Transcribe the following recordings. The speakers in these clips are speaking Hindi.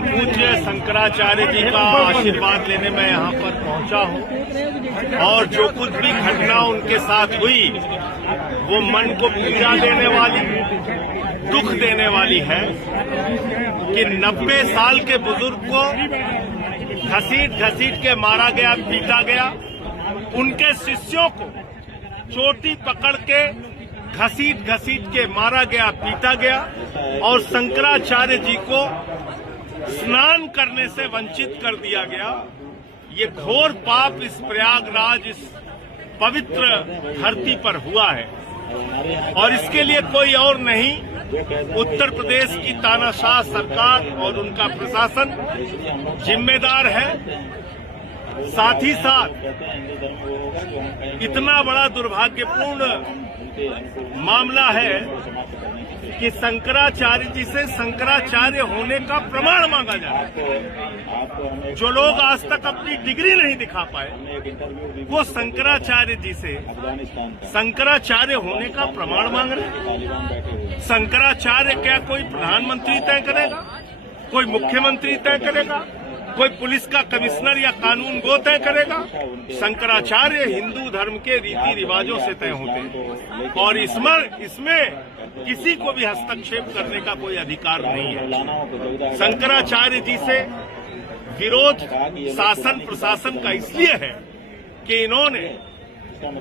परम पूज्य शंकराचार्य जी का आशीर्वाद लेने मैं यहाँ पर पहुँचा हूँ और जो कुछ भी घटना उनके साथ हुई वो मन को पीड़ा देने वाली, दुख देने वाली है कि 90 साल के बुजुर्ग को घसीट के मारा गया, पीटा गया। उनके शिष्यों को चोटी पकड़ के घसीट के मारा गया, पीटा गया और शंकराचार्य जी को स्नान करने से वंचित कर दिया गया। ये घोर पाप इस प्रयागराज, इस पवित्र धरती पर हुआ है और इसके लिए कोई और नहीं, उत्तर प्रदेश की तानाशाह सरकार और उनका प्रशासन जिम्मेदार है। साथ ही साथ इतना बड़ा दुर्भाग्यपूर्ण मामला है कि शंकराचार्य जी से शंकराचार्य होने का प्रमाण मांगा जाए। जो लोग आज तक अपनी डिग्री नहीं दिखा पाए वो शंकराचार्य जी से शंकराचार्य होने का प्रमाण मांग रहे। शंकराचार्य क्या कोई प्रधानमंत्री तय करेगा, कोई मुख्यमंत्री तय करेगा, कोई पुलिस का कमिश्नर या कानून गो तय करेगा? शंकराचार्य हिंदू धर्म के रीति रिवाजों से तय होते हैं और इसमें किसी को भी हस्तक्षेप करने का कोई अधिकार नहीं है। शंकराचार्य जी से विरोध शासन प्रशासन का इसलिए है कि इन्होंने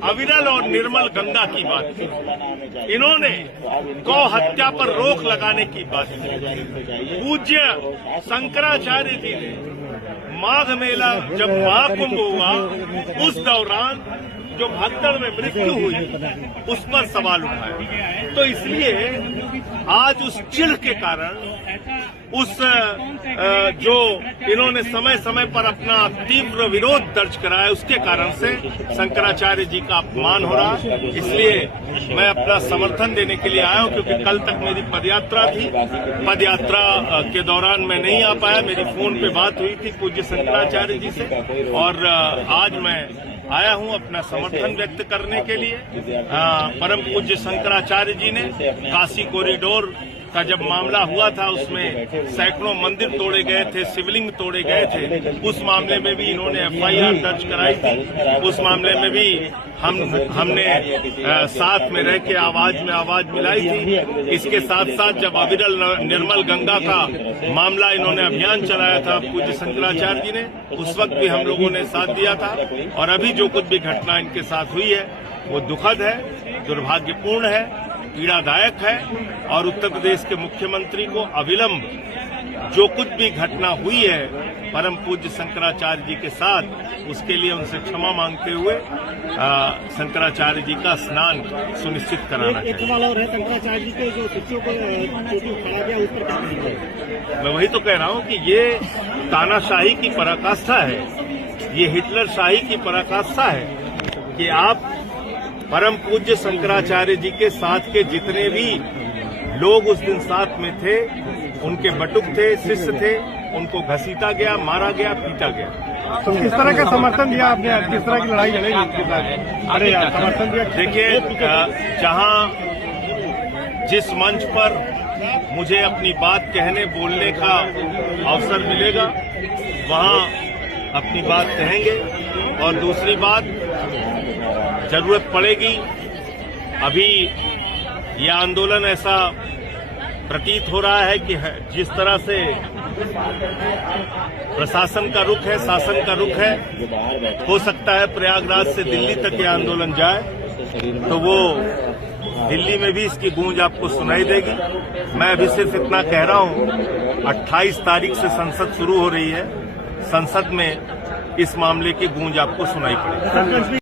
अविरल और निर्मल गंगा की बात की, इन्होंने गौ हत्या पर रोक लगाने की बात की। पूज्य शंकराचार्य जी ने माघ मेला जब महाकुंभ हुआ उस दौरान जो भगदड़ में मृत्यु हुई उस पर सवाल उठाया। तो इसलिए आज उस चिढ़ के कारण, उस जो इन्होंने समय समय पर अपना तीव्र विरोध दर्ज कराया उसके कारण से शंकराचार्य जी का अपमान हो रहा। इसलिए मैं अपना समर्थन देने के लिए आया हूं क्योंकि कल तक मेरी पदयात्रा थी। पदयात्रा के दौरान मैं नहीं आ पाया, मेरी फोन पे बात हुई थी पूज्य शंकराचार्य जी से और आज मैं आया हूं अपना समर्थन व्यक्त करने के लिए। परम पूज्य शंकराचार्य जी ने काशी कॉरिडोर का जब मामला हुआ था उसमें सैकड़ों मंदिर तोड़े गए थे, शिवलिंग तोड़े गए थे, उस मामले में भी इन्होंने FIR दर्ज कराई थी। उस मामले में भी हमने साथ में रह के आवाज में आवाज मिलाई थी। इसके साथ साथ जब अविरल निर्मल गंगा का मामला इन्होंने अभियान चलाया था पूज्य शंकराचार्य जी ने, उस वक्त भी हम लोगों ने साथ दिया था और अभी जो कुछ भी घटना इनके साथ हुई है वो दुखद है, दुर्भाग्यपूर्ण है, पीड़ादायक है और उत्तर प्रदेश के मुख्यमंत्री को अविलंब जो कुछ भी घटना हुई है परम पूज्य शंकराचार्य जी के साथ, उसके लिए उनसे क्षमा मांगते हुए शंकराचार्य जी का स्नान सुनिश्चित कराना चाहिए। एक सवाल और है, शंकराचार्य जी के जो शिष्यों को चोटी उखाड़ा गया उस पर क्या कहेंगे? मैं वही तो कह रहा हूँ कि ये तानाशाही की पराकाष्ठा है, ये हिटलर शाही की पराकाष्ठा है कि आप परम पूज्य शंकराचार्य जी के साथ के जितने भी लोग उस दिन साथ में थे, उनके बटुक थे, शिष्य थे, उनको घसीटा गया, मारा गया, पीटा गया। तो किस तरह का समर्थन दिया आपने? किस तरह की लड़ाई लड़ी आपके साथ? अरे यार, समर्थन दिया। देखिए, जहां जिस मंच पर मुझे अपनी बात कहने बोलने का अवसर मिलेगा वहां अपनी बात कहेंगे और दूसरी बात जरूरत पड़ेगी। अभी यह आंदोलन ऐसा प्रतीत हो रहा है कि जिस तरह से प्रशासन का रुख है, शासन का रुख है, हो सकता है प्रयागराज से दिल्ली तक ये आंदोलन जाए तो वो दिल्ली में भी इसकी गूंज आपको सुनाई देगी। मैं अभी सिर्फ इतना कह रहा हूं, 28 तारीख से संसद शुरू हो रही है, संसद में इस मामले की गूंज आपको सुनाई पड़ेगी।